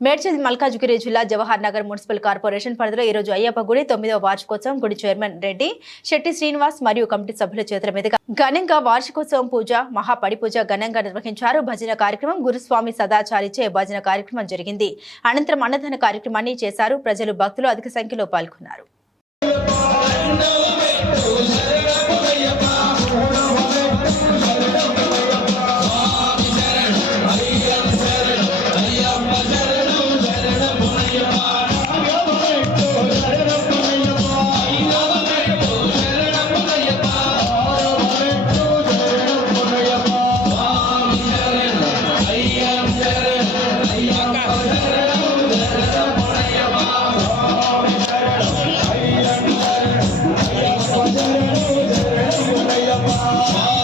మేడ్చల్ మల్కాజ్గిరి జిల్లా Jawahar Nagar municipal corporation పరిధిలో ఈ రోజు అయ్యప్ప గుడి తొమ్మిదవ వార్షికోత్సవం గుడి చైర్మన్ రెడ్డి శెట్టి శ్రీనివాస్ మరియు కమిటీ సభ్యుల చేతుల మీదుగా ఘనంగా వార్షికోత్సవం పూజ మహాపడి పూజ ఘనంగా నిర్వహించారు. భజన కార్యక్రమం గురుస్వామి సదాచారిచే భజన కార్యక్రమం జరిగింది. అనంతరం అన్నదాన కార్యక్రమాన్ని చేశారు. ప్రజలు భక్తులు అధిక సంఖ్యలో పాల్గొన్నారు. Come